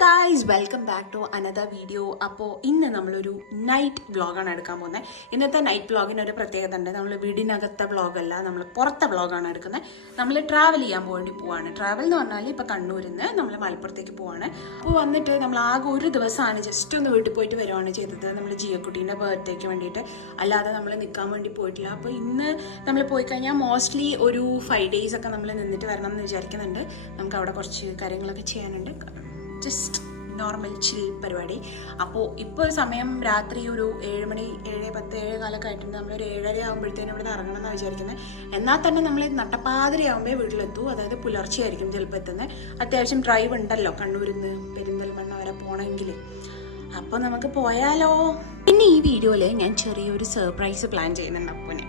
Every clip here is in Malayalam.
Guys welcome back to another video. അപ്പോൾ ഇന്ന് നമ്മളൊരു നൈറ്റ് വ്ളോഗാണ് എടുക്കാൻ പോകുന്നത്. ഇന്നത്തെ നൈറ്റ് വ്ളോഗിന് ഒരു പ്രത്യേകത ഉണ്ട്. നമ്മൾ വീടിനകത്തെ വ്ളോഗല്ല, നമ്മൾ പുറത്തെ വ്ളോഗാണ് എടുക്കുന്നത്. നമ്മൾ ട്രാവൽ ചെയ്യാൻ വേണ്ടി പോവാണ്. ട്രാവൽ എന്ന് പറഞ്ഞാൽ ഇപ്പോൾ കണ്ണൂരിൽ നിന്ന് നമ്മൾ മലപ്പുറത്തേക്ക് പോവാണ്. അപ്പോൾ വന്നിട്ട് നമ്മൾ ആകെ ഒരു ദിവസമാണ് ജസ്റ്റ് ഒന്ന് വീട്ടിൽ പോയിട്ട് വരുവാണ് ചെയ്തത്. നമ്മൾ ജിയക്കുട്ടീൻ്റെ ബർത്ത്ഡേക്ക് വേണ്ടിയിട്ട്, അല്ലാതെ നമ്മൾ നിൽക്കാൻ വേണ്ടി പോയിട്ടില്ല. അപ്പോൾ ഇന്ന് നമ്മൾ പോയി കഴിഞ്ഞാൽ മോസ്റ്റ്ലി ഒരു 5 days ഒക്കെ നമ്മൾ നിന്നിട്ട് വരണം എന്ന് വിചാരിക്കുന്നുണ്ട്. നമുക്ക് അവിടെ കുറച്ച് കാര്യങ്ങളൊക്കെ ചെയ്യാനുണ്ട്. ജസ്റ്റ് നോർമൽ ചിൽ പരിപാടി. അപ്പോൾ ഇപ്പോൾ സമയം രാത്രി ഒരു 7 മണി 7:10 7:15 ആയിട്ടുണ്ട്. നമ്മളൊരു 7:30 ആകുമ്പോഴത്തേനും ഇവിടെ നിന്ന് ഇറങ്ങണം എന്നാണ് വിചാരിക്കുന്നത്. എന്നാൽ തന്നെ നമ്മൾ നട്ടപ്പാതിരി ആകുമ്പോൾ വീട്ടിലെത്തും. അതായത് പുലർച്ചെയായിരിക്കും ചിലപ്പോൾ എത്തുന്നത്. അത്യാവശ്യം ഡ്രൈവ് ഉണ്ടല്ലോ കണ്ണൂരിൽ നിന്ന് പെരിന്തൽമണ്ണ വരെ പോകണമെങ്കിൽ. അപ്പോൾ നമുക്ക് പോയാലോ. പിന്നെ ഈ വീഡിയോയിൽ ഞാൻ ചെറിയൊരു സർപ്രൈസ് പ്ലാൻ ചെയ്യുന്നുണ്ട് അപ്പനെ.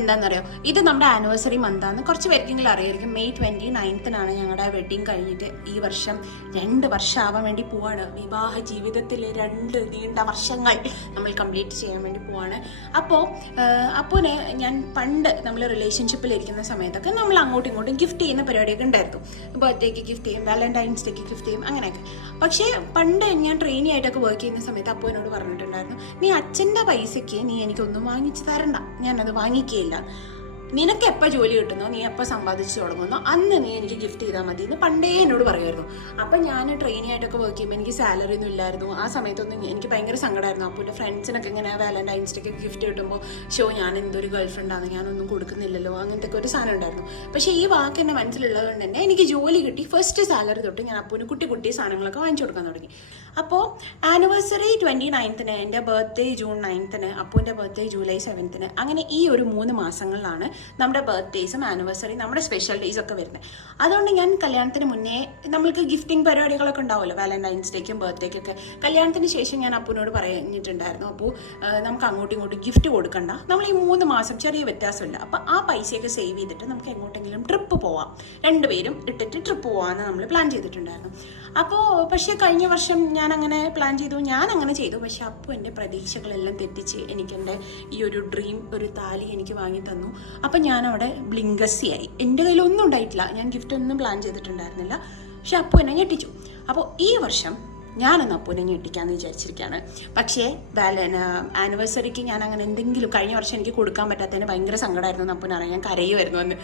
എന്താണെന്നറിയോ, ഇത് നമ്മുടെ ആനിവേഴ്സറി മന്താണ്. കുറച്ച് പേർക്കെങ്കിലും അറിയായിരിക്കും. May 29th ഞങ്ങളുടെ വെഡിങ് കഴിഞ്ഞിട്ട് ഈ വർഷം 2 വർഷം ആവാൻ വേണ്ടി പോവാണ്. വിവാഹ ജീവിതത്തിലെ 2 നീണ്ട വർഷങ്ങൾ നമ്മൾ കംപ്ലീറ്റ് ചെയ്യാൻ വേണ്ടി പോവാണ്. അപ്പോൾ ഞാൻ പണ്ട് നമ്മൾ റിലേഷൻഷിപ്പിലിരിക്കുന്ന സമയത്തൊക്കെ നമ്മൾ അങ്ങോട്ടും ഇങ്ങോട്ടും ഗിഫ്റ്റ് ചെയ്യുന്ന പരിപാടിയൊക്കെ ഉണ്ടായിരുന്നു. ബർത്ത്ഡേക്ക് ഗിഫ്റ്റ് ചെയ്യും, വാലന്റൈൻസ് ഡേക്ക് ഗിഫ്റ്റ് ചെയ്യും, അങ്ങനെയൊക്കെ. പക്ഷേ പണ്ട് ഞാൻ ട്രെയിനി ആയിട്ടൊക്കെ വർക്ക് ചെയ്യുന്ന സമയത്ത് അപ്പോൾ എന്നോട് പറഞ്ഞിട്ടുണ്ടായിരുന്നു, നീ അച്ഛൻ്റെ പൈസയ്ക്ക് നീ എനിക്കൊന്നും വാങ്ങിച്ചു തരണ്ട, ഞാനത് വാങ്ങിക്കുകയില്ല. നിനക്ക് എപ്പോൾ ജോലി കിട്ടുന്നോ, നീ എപ്പോൾ സമ്പാദിച്ചു തുടങ്ങുന്നോ അന്ന് നീ എനിക്ക് ഗിഫ്റ്റ് ചെയ്താൽ മതി എന്ന് പണ്ടേ എന്നോട് പറയുമായിരുന്നു. അപ്പം ഞാൻ ട്രെയിനി ആയിട്ടൊക്കെ വർക്ക് ചെയ്യുമ്പോൾ എനിക്ക് സാലറി ഒന്നും ഇല്ലായിരുന്നു. ആ സമയത്തൊന്നും എനിക്ക് ഭയങ്കര സങ്കടമായിരുന്നു. അപ്പോൾ എൻ്റെ ഫ്രണ്ട്സിനൊക്കെ ഇങ്ങനെ വാലന്റൈൻസ് ഡേക്ക് ഗിഫ്റ്റ് കിട്ടുമ്പോൾ ഞാൻ എന്തൊരു ഗേൾ ഫ്രണ്ടാണ്, ഞാനൊന്നും കൊടുക്കുന്നില്ലല്ലോ, അങ്ങനത്തെ ഒക്കെ ഒരു സാധനം ഉണ്ടായിരുന്നു. പക്ഷേ ഈ വാക്ക് എൻ്റെ മനസ്സിലുള്ളത് കൊണ്ട് തന്നെ എനിക്ക് ജോലി കിട്ടി. ഫസ്റ്റ് സാലറി തൊട്ട് ഞാൻ അപ്പൂന് കുട്ടി സാധനങ്ങളൊക്കെ വാങ്ങിച്ചു കൊടുക്കാൻ തുടങ്ങി. അപ്പോൾ ആനിവേഴ്സറി 29th, എൻ്റെ ബർത്ത്ഡേ June 9th, അപ്പൂൻ്റെ ബർത്ത്ഡേ July 7th. അങ്ങനെ ഈ ഒരു 3 മാസങ്ങളിലാണ് നമ്മുടെ ബർത്ത്ഡേയ്സും ആനിവേഴ്സറി, നമ്മുടെ സ്പെഷ്യൽ ഡേയ്സ് ഒക്കെ വരുന്നത്. അതുകൊണ്ട് ഞാൻ കല്യാണത്തിന് മുന്നേ നമ്മൾക്ക് ഗിഫ്റ്റിംഗ് പരിപാടികളൊക്കെ ഉണ്ടാവുമല്ലോ, വാലന്റൈൻസ് ഡേക്കും ബർത്ത്ഡേക്കൊക്കെ. കല്യാണത്തിന് ശേഷം ഞാൻ അപ്പൂനോട് പറഞ്ഞിട്ടുണ്ടായിരുന്നു, അപ്പോൾ നമുക്ക് അങ്ങോട്ടും ഇങ്ങോട്ടും ഗിഫ്റ്റ് കൊടുക്കണ്ട, നമ്മൾ ഈ 3 മാസം ചെറിയ വ്യത്യാസമില്ല, അപ്പോൾ ആ പൈസയൊക്കെ സേവ് ചെയ്തിട്ട് നമുക്ക് എങ്ങോട്ടെങ്കിലും ട്രിപ്പ് പോവാം, 2 പേരും ഇട്ടിട്ട് ട്രിപ്പ് പോകാമെന്ന് നമ്മൾ പ്ലാൻ ചെയ്തിട്ടുണ്ടായിരുന്നു. അപ്പോൾ പക്ഷേ കഴിഞ്ഞ വർഷം ഞാൻ അങ്ങനെ പ്ലാൻ ചെയ്തു, ഞാൻ അങ്ങനെ ചെയ്തു. പക്ഷെ അപ്പോൾ എൻ്റെ പ്രതീക്ഷകളെല്ലാം തെറ്റിച്ച് എനിക്കെൻ്റെ ഈ ഒരു ഡ്രീം, ഒരു താലി എനിക്ക് വാങ്ങി തന്നു. അപ്പം ഞാനവിടെ ബ്ലിങ്കസിയായി. എൻ്റെ കയ്യിലൊന്നും ഉണ്ടായിട്ടില്ല, ഞാൻ ഗിഫ്റ്റ് ഒന്നും പ്ലാൻ ചെയ്തിട്ടുണ്ടായിരുന്നില്ല. പക്ഷെ അപ്പു എന്നെ ഞെട്ടിച്ചു. അപ്പോൾ ഈ വർഷം ഞാനൊന്ന് അപ്പൂനെ ഞെട്ടിക്കാമെന്ന് വിചാരിച്ചിരിക്കുകയാണ്. പക്ഷേ ആനിവേഴ്സറിക്ക് ഞാൻ അങ്ങനെ എന്തെങ്കിലും, കഴിഞ്ഞ വർഷം എനിക്ക് കൊടുക്കാൻ പറ്റാത്തതിന് ഭയങ്കര സങ്കടമായിരുന്നു അപ്പൂനറിയാം, ഞാൻ കരയുമായിരുന്നു എന്ന്.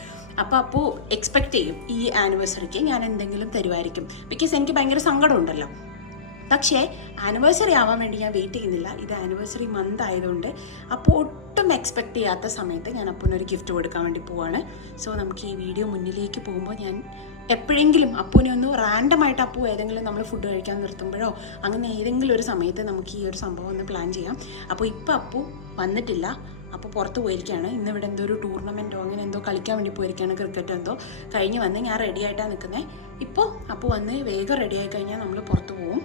അപ്പോൾ അപ്പു എക്സ്പെക്റ്റ് ചെയ്യും ഈ ആനിവേഴ്സറിക്ക് ഞാൻ എന്തെങ്കിലും തരുമായിരിക്കും. ബിക്കോസ് എനിക്ക് ഭയങ്കര സങ്കടമുണ്ടല്ലോ. പക്ഷേ ആനിവേഴ്സറി ആവാൻ വേണ്ടി ഞാൻ വെയിറ്റ് ചെയ്യുന്നില്ല. ഇത് ആനിവേഴ്സറി മന്ത് ആയതുകൊണ്ട് അപ്പോൾ ഒട്ടും എക്സ്പെക്റ്റ് ചെയ്യാത്ത സമയത്ത് ഞാൻ അപ്പൂനൊരു ഗിഫ്റ്റ് കൊടുക്കാൻ വേണ്ടി പോവാണ്. സോ നമുക്ക് ഈ വീഡിയോ മുന്നിലേക്ക് പോകുമ്പോൾ ഞാൻ എപ്പോഴെങ്കിലും അപ്പൂനെ ഒന്ന് റാൻഡമായിട്ട് അപ്പു ഏതെങ്കിലും നമ്മൾ ഫുഡ് കഴിക്കാൻ നിർത്തുമ്പോഴോ അങ്ങനെ ഏതെങ്കിലും ഒരു സമയത്ത് നമുക്ക് ഈ ഒരു സംഭവം ഒന്ന് പ്ലാൻ ചെയ്യാം. അപ്പോൾ ഇപ്പോൾ അപ്പു വന്നിട്ടില്ല, അപ്പോൾ പുറത്ത് പോയിരിക്കുകയാണ്. ഇന്നിവിടെ എന്തോ ഒരു ടൂർണമെൻറ്റോ അങ്ങനെ എന്തോ കളിക്കാൻ വേണ്ടി പോയിരിക്കുകയാണ്, ക്രിക്കറ്റ് എന്തോ കഴിഞ്ഞ് വന്ന് ഞാൻ റെഡി ആയിട്ടാണ് നിൽക്കുന്നത്. ഇപ്പോൾ അപ്പോൾ വന്ന് വേഗം റെഡി ആയി കഴിഞ്ഞാൽ നമ്മൾ പുറത്ത് പോകും.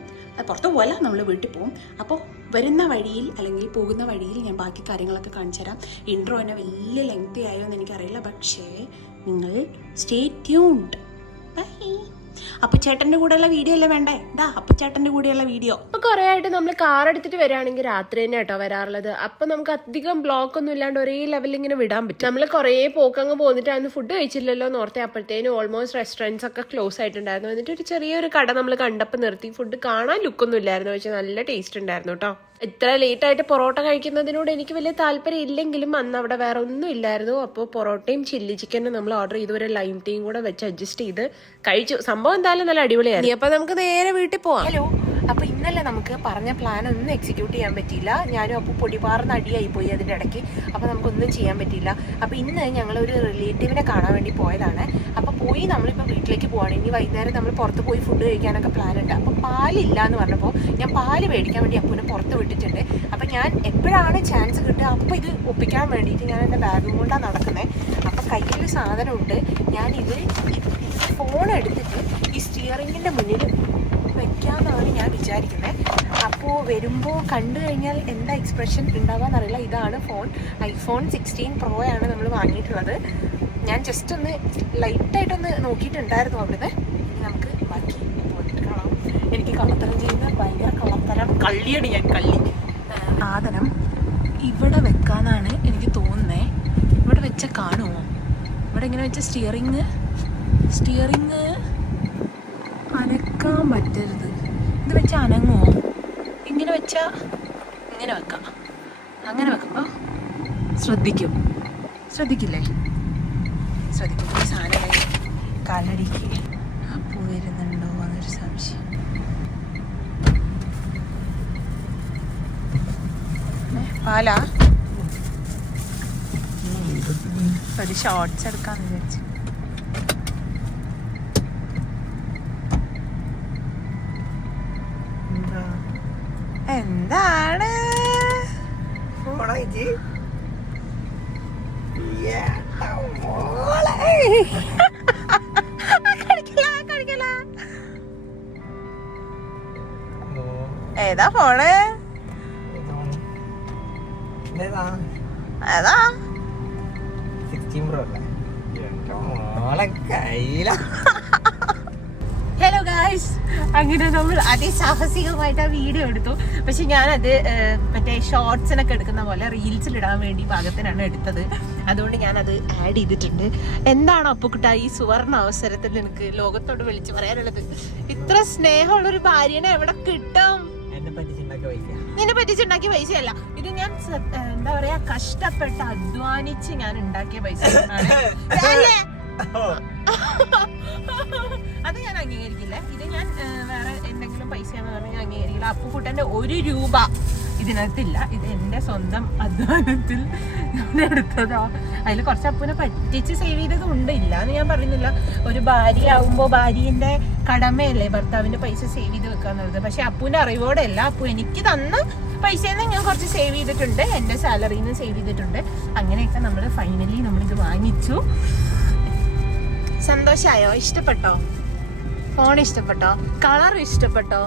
പുറത്ത് പോകല്ല, നമ്മൾ വീട്ടിൽ പോകും. അപ്പോൾ വരുന്ന വഴിയിൽ അല്ലെങ്കിൽ പോകുന്ന വഴിയിൽ ഞാൻ ബാക്കി കാര്യങ്ങളൊക്കെ കാണിച്ചു തരാം. ഇൻട്രോ എന്നെ വലിയ ലെങ്തി ആയോ എന്ന് എനിക്കറിയില്ല, പക്ഷേ നിങ്ങൾ സ്റ്റേ ട്യൂൺഡ്. ബൈ. അപ്പൊ ചേട്ടന്റെ കൂടെയുള്ള വീഡിയോ അല്ലേ വേണ്ടേ? ഇതാ അപ്പൊ ചേട്ടന്റെ കൂടെയുള്ള വീഡിയോ. അപ്പൊ കുറെ ആയിട്ട് നമ്മൾ കാർ എടുത്തിട്ട് വരികയാണെങ്കിൽ രാത്രി തന്നെ കേട്ടോ വരാറുള്ളത്. അപ്പൊ നമുക്ക് അധികം ബ്ലോക്ക് ഒന്നും ഇല്ലാണ്ട് ഒരേ ലെവലിൽ ഇങ്ങനെ വിടാൻ പറ്റും. നമ്മൾ കുറെ പോക്കങ്ങ് പോന്നിട്ട് അന്ന് ഫുഡ് കഴിച്ചില്ലല്ലോ നോർത്തെ. അപ്പോഴത്തേനും ഓൾമോസ്റ്റ് റെസ്റ്റോറൻറ്റ്സ് ഒക്കെ ക്ലോസ് ആയിട്ടുണ്ടായിരുന്നു. എന്നിട്ട് ഒരു ചെറിയൊരു കട നമ്മൾ കണ്ടപ്പോൾ നിർത്തി. ഫുഡ് കാണാൻ ലുക്കൊന്നും ഇല്ലായിരുന്നു, പക്ഷെ നല്ല ടേസ്റ്റ് ഉണ്ടായിരുന്നു കേട്ടോ. ഇത്ര ലേറ്റ് ആയിട്ട് പൊറോട്ട കഴിക്കുന്നതിനോട് എനിക്ക് വലിയ താല്പര്യം ഇല്ലെങ്കിലും അന്ന് അവിടെ വേറെ ഒന്നും ഇല്ലായിരുന്നു. അപ്പോൾ പൊറോട്ടയും ചില്ലി ചിക്കനും നമ്മൾ ഓർഡർ ചെയ്ത് ഒരു ലൈം ടീയും കൂടെ വെച്ച് അഡ്ജസ്റ്റ് ചെയ്ത് കഴിച്ചു. സംഭവം എന്തായാലും നല്ല അടിപൊളിയായിരുന്നു. അപ്പൊ നമുക്ക് നേരെ വീട്ടിൽ പോവാം. ഹലോ. അപ്പൊ ഇന്നലെ നമുക്ക് പറഞ്ഞ പ്ലാൻ ഒന്നും എക്സിക്യൂട്ട് ചെയ്യാൻ പറ്റിയില്ല. ഞാനും അപ്പോൾ പൊടിപാർന്ന് അടിയായി പോയി അതിൻ്റെ ഇടയ്ക്ക്. അപ്പോൾ നമുക്കൊന്നും ചെയ്യാൻ പറ്റിയില്ല. അപ്പോൾ ഇന്ന് ഞങ്ങളൊരു റിലേറ്റീവിനെ കാണാൻ വേണ്ടി പോയതാണ്. അപ്പോൾ പോയി നമ്മളിപ്പോൾ വീട്ടിലേക്ക് പോവാണ്. ഇനി വൈകുന്നേരം നമ്മൾ പുറത്ത് പോയി ഫുഡ് കഴിക്കാനൊക്കെ പ്ലാൻ ഉണ്ട്. അപ്പോൾ പാലില്ല എന്ന് പറഞ്ഞപ്പോൾ ഞാൻ പാല് മേടിക്കാൻ വേണ്ടി അപ്പൂനെ പുറത്ത് വിട്ടിട്ടുണ്ട്. അപ്പം ഞാൻ എപ്പോഴാണ് ചാൻസ് കിട്ടുക അപ്പോൾ ഇത് ഒപ്പിക്കാൻ വേണ്ടിയിട്ട് ഞാൻ എൻ്റെ ബാഗും കൊണ്ടാണ് നടക്കുന്നത്. അപ്പോൾ കയ്യിൽ സാധനമുണ്ട്. ഞാനിത് ഫോൺ എടുത്തിട്ട് ഈ സ്റ്റിയറിങ്ങിൻ്റെ മുന്നിൽ വെക്കാമെന്നാണ് ഞാൻ വിചാരിക്കുന്നത്. അപ്പോൾ വരുമ്പോൾ കണ്ടു കഴിഞ്ഞാൽ എന്താ എക്സ്പ്രഷൻ ഉണ്ടാവാന്നറിയില്ല. ഇതാണ് ഫോൺ, iPhone 16 Pro ആണ് നമ്മൾ വാങ്ങിയിട്ടുള്ളത്. ഞാൻ ജസ്റ്റ് ഒന്ന് ലൈറ്റായിട്ടൊന്ന് നോക്കിയിട്ടുണ്ടായിരുന്നു അവിടുന്ന്. നമുക്ക് ബാക്കി പോയിട്ട് കാണാം. എനിക്ക് കള്ളത്തരം ചെയ്യുന്ന ഭയങ്കര കള്ളത്തരം കള്ളിയടി, ഞാൻ കള്ളി. സാധനം ഇവിടെ വെക്കാന്നാണ് എനിക്ക് തോന്നുന്നത്. ഇവിടെ വെച്ച കാണുമോ? ഇവിടെ ഇങ്ങനെ വെച്ച സ്റ്റിയറിങ് അനക്ക വെക്കാൻ പറ്റരുത്. ഇത് വെച്ചാൽ അനങ്ങുമോ? ഇങ്ങനെ വെച്ചാൽ ഇങ്ങനെ വെക്കാം. അങ്ങനെ വെക്കുമ്പോൾ ശ്രദ്ധിക്കില്ലേ? ശ്രദ്ധിക്കും. ഈ സാധനം കാലടിക്ക് അപ്പു വരുന്നുണ്ടോ എന്നൊരു സംശയം. പാലാ ഒരു ഷോർട്ട്സ് എടുക്കാന്ന് വിചാരിച്ചു. എന്താണ് ഏതാ ഫോണ്? ഏതാ? ഹലോ ഗായ്സ്, അങ്ങനെ നമ്മൾ അതിസാഹസികമായിട്ട് ആ വീഡിയോ എടുത്തു. പക്ഷെ ഞാനത് മറ്റേ ഷോർട്സിനൊക്കെ എടുക്കുന്ന പോലെ റീൽസിലിടാൻ വേണ്ടി പാകത്തിനാണ് എടുത്തത്. അതുകൊണ്ട് ഞാനത് ആഡ് ചെയ്തിട്ടുണ്ട്. എന്താണ് അപ്പുക്കുട്ട ഈ സുവർണ അവസരത്തിൽ നിനക്ക് ലോകത്തോട് വിളിച്ചു പറയാനുള്ളത്? ഇത്ര സ്നേഹമുള്ളൊരു ഭാര്യനെ എവിടെ കിട്ടും? നിന്നെ പറ്റിച്ചുണ്ടാക്കിയ പൈസയല്ല ഇത്. ഞാൻ എന്താ പറയാ, കഷ്ടപ്പെട്ട് അധ്വാനിച്ച് ഞാൻ ഉണ്ടാക്കിയ പൈസ. അത് ഞാൻ അംഗീകരിക്കില്ല. ഇത് ഞാൻ വേറെ എന്തെങ്കിലും പൈസയാന്ന് പറഞ്ഞാൽ ഞാൻ അംഗീകരിക്കില്ല. അപ്പുക്കുട്ടന്റെ 1 രൂപ ഇതിനകത്തില്ല. ഇത് എന്റെ സ്വന്തം അധ്വാനത്തിൽ ഞാൻ എടുത്തതാ. അതിൽ കുറച്ച് അപ്പുവിനെ പറ്റിച്ച് സേവ് ചെയ്തതും ഉണ്ട്, ഇല്ല എന്ന് ഞാൻ പറയുന്നില്ല. ഒരു ഭാര്യ ആവുമ്പോ ഭാര്യന്റെ കടമയല്ലേ ഭർത്താവിന്റെ പൈസ സേവ് ചെയ്ത് വെക്കാന്നുള്ളത്. പക്ഷെ അപ്പുവിന്റെ അറിവോടെ അല്ല. അപ്പു എനിക്ക് തന്ന പൈസയിൽ നിന്ന് ഞാൻ കുറച്ച് സേവ് ചെയ്തിട്ടുണ്ട്, എന്റെ സാലറിയിൽ നിന്ന് സേവ് ചെയ്തിട്ടുണ്ട്. അങ്ങനെയൊക്കെ നമ്മൾ ഫൈനലി നമ്മളിത് വാങ്ങിച്ചു. സന്തോഷായോ? ഇഷ്ടപ്പെട്ടോ? ഫോൺ ഇഷ്ടപ്പെട്ടോ? കളർ ഇഷ്ടപ്പെട്ടോ?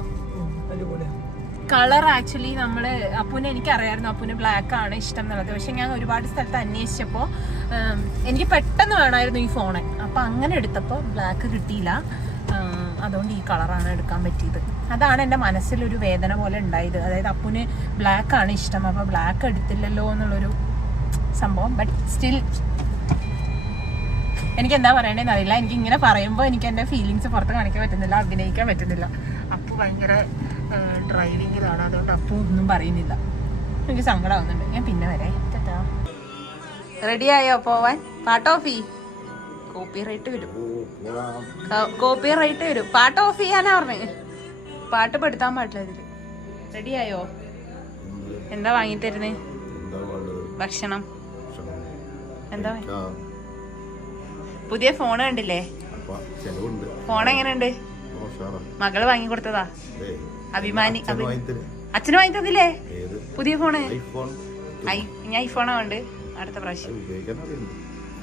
കളർ ആക്ച്വലി നമ്മള് അപ്പൂനെ എനിക്കറിയായിരുന്നു അപ്പൂന് ബ്ലാക്ക് ആണ് ഇഷ്ടം എന്നുള്ളത്. പക്ഷെ ഞാൻ ഒരുപാട് സ്ഥലത്ത് അന്വേഷിച്ചപ്പോൾ എനിക്ക് പെട്ടെന്ന് വേണമായിരുന്നു ഈ ഫോണ്. അപ്പം അങ്ങനെ എടുത്തപ്പോൾ ബ്ലാക്ക് കിട്ടിയില്ല. അതുകൊണ്ട് ഈ കളറാണ് എടുക്കാൻ പറ്റിയത്. അതാണ് എൻ്റെ മനസ്സിലൊരു വേദന പോലെ ഉണ്ടായത്. അതായത് അപ്പൂന് ബ്ലാക്ക് ആണ് ഇഷ്ടം, അപ്പോൾ ബ്ലാക്ക് എടുത്തില്ലല്ലോ എന്നുള്ളൊരു സംഭവം. ബട്ട് സ്റ്റിൽ എനിക്ക് എന്താ പറയണേന്ന് അറിയില്ല. എനിക്ക് ഇങ്ങനെ പറയുമ്പോൾ എനിക്ക് എൻ്റെ ഫീലിങ്സ് പുറത്ത് കാണിക്കാൻ പറ്റുന്നില്ല, അഭിനയിക്കാൻ പറ്റുന്നില്ല. അപ്പു ഭയങ്കര ഡ്രൈവിങ്ങിലാണ്, അതുകൊണ്ട് അപ്പു ഒന്നും പറയുന്നില്ല. എനിക്ക് സങ്കടമാവുന്നുണ്ട്. ഞാൻ പിന്നെ വരെ. റെഡിയായോ പോവാൻ? പാട്ട് ഓഫ് ചെയ്യ്, കോപ്പിറൈറ്റ് വരും. പാട്ട് ഓഫ് ചെയ്യാനാ പറഞ്ഞേ. പാട്ട് പെടുത്താൻ പാടില്ല ഇതില്. റെഡിയായോ? എന്താ വാങ്ങിത്തരുന്നേ? ഭക്ഷണം എന്താ? പുതിയ ഫോൺ കണ്ടില്ലേ? ഫോൺ എങ്ങനെയുണ്ട്? മകള് വാങ്ങി കൊടുത്തതാ. അഭിമാനി. അച്ഛന് വാങ്ങി തന്നില്ലേ പുതിയ ഫോണ്? ഞാൻ ഐഫോണാ ഉണ്ട്. അടുത്ത പ്രാവശ്യം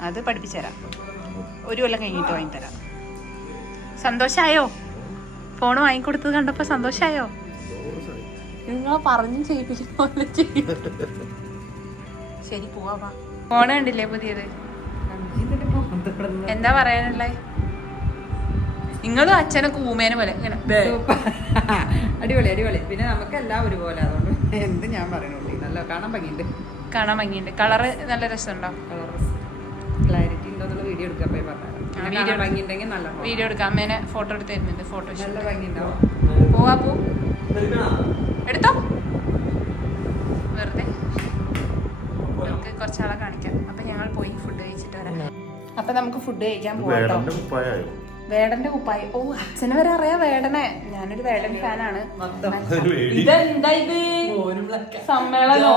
അത് പഠിപ്പിച്ചുതരാം. 1 കൊല്ലം കഴിഞ്ഞിട്ട് വാങ്ങിത്തരാം. സന്തോഷായോ? ഫോണ് വാങ്ങിക്കൊടുത്തത് കണ്ടപ്പോ സന്തോഷായോ? നിങ്ങളെ പറഞ്ഞു ചെയ്യിപ്പിക്കുന്ന ചെയ്യും. ശരി പോവാ. ഫോണ് കണ്ടില്ലേ പുതിയത്? എന്താ പറയാനുള്ളേ? നിങ്ങളും അച്ഛനൊക്കെ ഊമേനെ പോലെ ഇങ്ങനെ അടിപൊളി അടിപൊളി. പിന്നെ നമുക്കെല്ലാം ഒരുപോലെ, അതുകൊണ്ട് എന്ത് ഞാൻ പറയണുള്ളൂ. നല്ല കാണാൻ ഭംഗിയുണ്ട്. കളറ് നല്ല രസമുണ്ടോ? കളർ ക്ലാരിറ്റി ഉണ്ടോന്നുള്ള വീഡിയോ എടുക്കാൻ പോയി പറഞ്ഞു. ഭംഗിയുണ്ടെങ്കിൽ നല്ല വീഡിയോ എടുക്കാം. അമ്മേനെ ഫോട്ടോ എടുത്ത് തരുന്നുണ്ട്. ഫോട്ടോ നല്ല ഭംഗി ഉണ്ടാവും. പോവാ പോ, എടുത്തോ. വെറുതെ നമുക്ക് കുറച്ചാളെ കാണിക്കാം. അപ്പൊ ഞങ്ങൾ പോയി ഫുഡ് കഴിച്ചിട്ട് വരാം. അപ്പൊ നമുക്ക് ഫുഡ് കഴിക്കാൻ പോവാട്ടോ. വേടന്റെ കുപ്പായി. ഓ, അച്ഛന് വരെ അറിയാം വേടനെ. ഞാനൊരു വേടൻ ഫാനാണ്. ഇതെന്താ ഇത്? സമ്മേളനോ?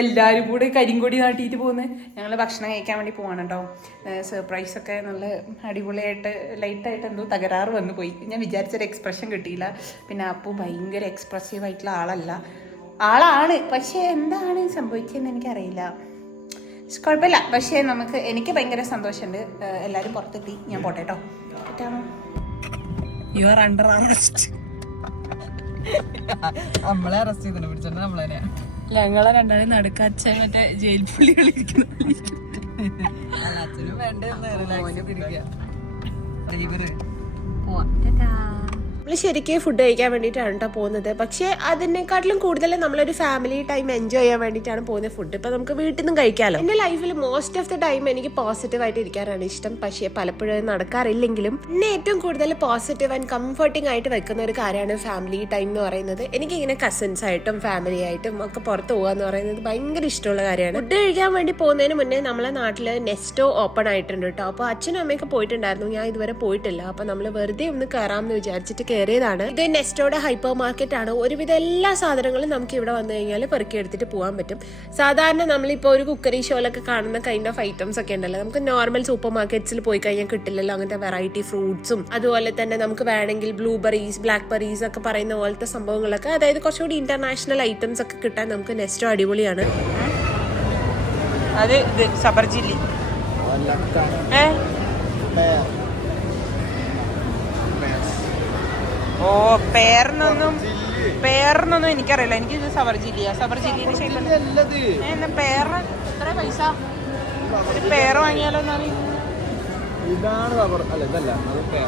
എല്ലാരും കൂടെ കരിങ്കൊടി നാട്ടിയിട്ട് പോകുന്നത്. ഞങ്ങള് ഭക്ഷണം കഴിക്കാൻ വേണ്ടി പോവാണ് കേട്ടോ. സർപ്രൈസ് ഒക്കെ നല്ല അടിപൊളിയായിട്ട് ലൈറ്റായിട്ട് എന്തോ തകരാറ് വന്നു പോയി. ഞാൻ വിചാരിച്ചൊരു എക്സ്പ്രഷൻ കിട്ടിയില്ല. പിന്നെ അപ്പു ഭയങ്കര എക്സ്പ്രസീവ് ആയിട്ടുള്ള ആളാണ്. പക്ഷെ എന്താണ് സംഭവിച്ചതെന്ന് എനിക്കറിയില്ല. കുഴപ്പമില്ല. പക്ഷേ എനിക്ക് ഭയങ്കര സന്തോഷമുണ്ട്. എല്ലാവരും പുറത്തെത്തി. ഞാൻ പോട്ടെ കേട്ടോ. You are under arrest. നമ്മളെ അറസ്റ്റ് ചെയ്തിട്ട് പിടിച്ചോണ്ട് നമ്മളെ ഞങ്ങളെ രണ്ടാളും നടുക്ക അച്ഛൻ മറ്റേ ജയിൽ പുള്ളികളിരിക്കുന്നു. അച്ഛനും വേണ്ടേ നമ്മൾ ശരിക്കും ഫുഡ് കഴിക്കാൻ വേണ്ടിയിട്ടാണ് കേട്ടോ പോകുന്നത്. പക്ഷേ അതിനെക്കാട്ടിലും കൂടുതൽ നമ്മളൊരു ഫാമിലി ടൈം എൻജോയ് ചെയ്യാൻ വേണ്ടിയിട്ടാണ് പോകുന്നത്. ഫുഡ് ഇപ്പം നമുക്ക് വീട്ടിൽ നിന്നും കഴിക്കാമല്ലോ. എൻ്റെ ലൈഫിൽ മോസ്റ്റ് ഓഫ് ദ ടൈം എനിക്ക് പോസിറ്റീവായിട്ട് ഇരിക്കാനാണ് ഇഷ്ടം. പക്ഷേ പലപ്പോഴും നടക്കാറില്ലെങ്കിലും എന്നെ ഏറ്റവും കൂടുതൽ പോസിറ്റീവ് ആൻഡ് കംഫർട്ടിംഗ് ആയിട്ട് വെക്കുന്ന ഒരു കാര്യമാണ് ഫാമിലി ടൈം എന്ന് പറയുന്നത്. എനിക്കിങ്ങനെ കസിൻസ് ആയിട്ടും ഫാമിലി ആയിട്ടും ഒക്കെ പുറത്ത് പോകുക എന്ന് പറയുന്നത് ഭയങ്കര ഇഷ്ടമുള്ള കാര്യമാണ്. ഫുഡ് കഴിക്കാൻ വേണ്ടി പോകുന്നതിന് മുന്നേ നമ്മളെ നാട്ടിൽ നെസ്റ്റോ ഓപ്പൺ ആയിട്ടുണ്ട് കേട്ടോ. അപ്പോൾ അച്ഛനും അമ്മയൊക്കെ പോയിട്ടുണ്ടായിരുന്നു, ഞാൻ ഇതുവരെ പോയിട്ടില്ല. അപ്പോൾ നമ്മൾ വെറുതെ ഒന്ന് കയറാമെന്ന് വിചാരിച്ചിട്ട് കയറിയതാണ്. ഇത് നെസ്റ്റോയുടെ ഹൈപ്പർ മാർക്കറ്റ് ആണ്. ഒരുവിധം എല്ലാ സാധനങ്ങളും നമുക്ക് ഇവിടെ വന്നു കഴിഞ്ഞാൽ പെറുക്കി എടുത്തിട്ട് പോകാൻ പറ്റും. സാധാരണ നമ്മളിപ്പോൾ ഒരു കുക്കറി ഷോയിലൊക്കെ കാണുന്ന കൈൻഡ് ഓഫ് ഐറ്റംസ് ഒക്കെ ഉണ്ടല്ലോ, നമുക്ക് നോർമൽ സൂപ്പർ മാർക്കറ്റ്സിൽ പോയി കഴിഞ്ഞാൽ കിട്ടില്ലല്ലോ അങ്ങനത്തെ വെറൈറ്റി ഫ്രൂട്ട്സും. അതുപോലെ തന്നെ നമുക്ക് വേണമെങ്കിൽ ബ്ലൂബെറീസ്, ബ്ലാക്ക് ബെറീസ് ഒക്കെ പറയുന്ന പോലത്തെ സംഭവങ്ങളൊക്കെ, അതായത് കുറച്ചുകൂടി ഇന്റർനാഷണൽ ഐറ്റംസ് ഒക്കെ കിട്ടാൻ നമുക്ക് നെസ്റ്റോ അടിപൊളിയാണ്. അത് ഇത് സബർജില്ലി ഓ പേരിനൊന്നും എനിക്കറിയില്ല. എനിക്കിത് സബർജില്ലിയാ. സബർജില്ലിന്റെ ഷേപ്പ് പേര് എത്ര പൈസ? ഒരു പേര് വാങ്ങിയാലോ എന്നാലും.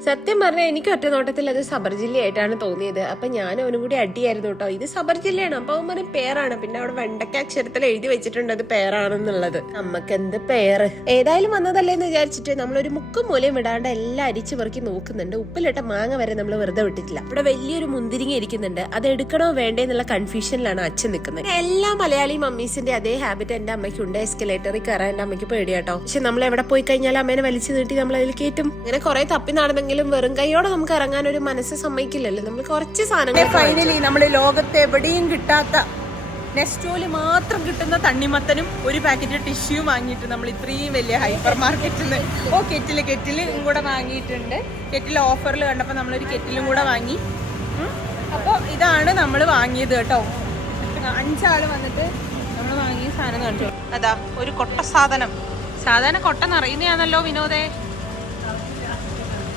സത്യം പറഞ്ഞാൽ എനിക്ക് ഒറ്റ നോട്ടത്തിൽ അത് സബർജില്ലി ആയിട്ടാണ് തോന്നിയത്. അപ്പൊ ഞാൻ അവനും കൂടി അടിയായിരുന്നു കേട്ടോ, ഇത് സബർജില്ലയാണ്. അപ്പൊ അവൻ പറഞ്ഞ പേരാണ്. പിന്നെ അവിടെ വെണ്ടക്ക അക്ഷരത്തിൽ എഴുതി വെച്ചിട്ടുണ്ട് അത് പേരാണെന്നുള്ളത്. നമുക്ക് എന്ത് പേര്, ഏതായാലും വന്നതല്ലേന്ന് വിചാരിച്ചിട്ട് നമ്മളൊരു മുക്കും മൂലയും വിടാണ്ട് എല്ലാം അരിച്ചു പെറുക്കി നോക്കുന്നുണ്ട്. ഉപ്പിലിട്ട മാങ്ങ വരെ നമ്മൾ വെറുതെ വിട്ടിട്ടില്ല. ഇവിടെ വലിയൊരു മുന്തിരിങ്ങ ഇരിക്കുന്നുണ്ട്, അത് എടുക്കണോ വേണ്ടേ എന്നുള്ള കൺഫ്യൂഷനിലാണ് അച്ഛൻ നിൽക്കുന്നത്. എല്ലാ മലയാളി മമ്മീസിന്റെ അതേ ഹാബിറ്റ് എന്റെ അമ്മയ്ക്കുണ്ട്. എസ്കലേറ്ററിൽ കയറാൻ എന്റെ അമ്മയ്ക്ക് പേടിയാട്ടോ. പക്ഷെ നമ്മൾ എവിടെ പോയി കഴിഞ്ഞാൽ അമ്മേനെ വലിച്ചു നീട്ടി നമ്മൾ അതിൽ കയറ്റും. അങ്ങനെ കുറെ തപ്പി നടന്നെങ്കിലും വെറും കൈയോടെ നമുക്ക് ഇറങ്ങാൻ ഒരു മനസ്സ് സമ്മതിക്കില്ലല്ലോ. നമ്മൾ കുറച്ച് സാധനങ്ങൾ ഫൈനലി നമ്മൾ ലോകത്ത് എവിടെയും കിട്ടാത്ത നെസ്റ്റോയിൽ മാത്രം കിട്ടുന്ന തണ്ണിമത്തനും ഒരു പാക്കറ്റ് ടിഷ്യൂയും വാങ്ങിയിട്ട് നമ്മൾ ഇത്രയും വലിയ ഹൈപ്പർ മാർക്കറ്റിൽ നിന്ന് കെറ്റിലും കൂടെ വാങ്ങിയിട്ടുണ്ട്. കെറ്റിൽ ഓഫറിൽ കണ്ടപ്പോൾ നമ്മളൊരു കെറ്റിലും കൂടെ വാങ്ങി. അപ്പോൾ ഇതാണ് നമ്മൾ വാങ്ങിയത് കേട്ടോ. 5 ആള് വന്നിട്ട് നമ്മൾ വാങ്ങിയ സാധനം കാണിച്ചു. അതാ ഒരു കൊട്ട സാധനം. സാധാരണ കൊട്ട നിറയുന്നതാണല്ലോ വിനോദേ,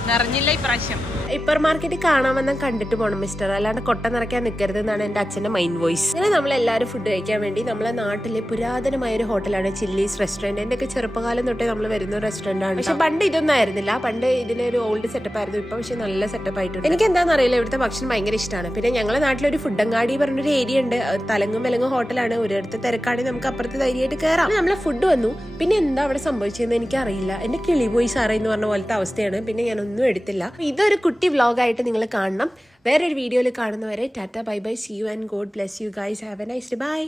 നിറഞ്ഞില്ല ഇപ്രാവശ്യം. ഹൈപ്പർ മാർക്കറ്റ് കാണാമെന്ന് കണ്ടിട്ട് പോകണം മിസ്റ്റർ, അല്ലാണ്ട് കൊട്ട നിറയ്ക്കാൻ നിൽക്കരുത് എന്നാണ് എന്റെ അച്ഛന്റെ മൈൻഡ് വോയിസ്. അങ്ങനെ നമ്മളെല്ലാവരും ഫുഡ് കഴിക്കാൻ വേണ്ടി നമ്മളെ നാട്ടിലെ പുരാതനമായ ഒരു ഹോട്ടലാണ് ചില്ലീസ് റെസ്റ്റോറന്റ്. എന്റെ ഒക്കെ ചെറുപ്പകാലം തൊട്ടേ നമ്മൾ വരുന്ന റെസ്റ്റോറന്റ് ആണ്. പക്ഷെ പണ്ട് ഇതൊന്നും ആയിരുന്നില്ല. പണ്ട് ഇതിനൊരു ഓൾഡ് സെറ്റപ്പ് ആയിരുന്നു. ഇപ്പൊ പക്ഷെ നല്ല സെറ്റപ്പ് ആയിട്ടുണ്ട്. എനിക്ക് എന്താണെന്ന് അറിയില്ല, ഇവിടുത്തെ ഭക്ഷണം ഭയങ്കര ഇഷ്ടമാണ്. പിന്നെ ഞങ്ങളുടെ നാട്ടിലൊരു ഫുഡങ്ങാടി പറഞ്ഞൊരു ഏരിയ ഉണ്ട്. തലങ്ങും വിലങ്ങും ഹോട്ടലാണ്. ഒരിടത്ത് തിരക്കാണെങ്കിൽ നമുക്ക് അപ്പുറത്ത് ധൈര്യമായിട്ട് കയറാം. നമ്മളെ ഫുഡ് വന്നു. പിന്നെ എന്താ അവിടെ സംഭവിച്ചതെന്ന് എനിക്കറിയില്ല. എന്റെ കിളി പോയി സാറേ എന്ന് പറഞ്ഞ പോലത്തെ അവസ്ഥയാണ്. പിന്നെ ഞാനൊന്നും എടുത്തില്ല. ഇതൊരു കുട്ടി വ്ലോഗായിട്ട് നിങ്ങൾ കാണണം. വേറൊരു വീഡിയോയിൽ കാണുന്നവരെ tata bye bye, see you and God bless you guys. Have a nice day. By.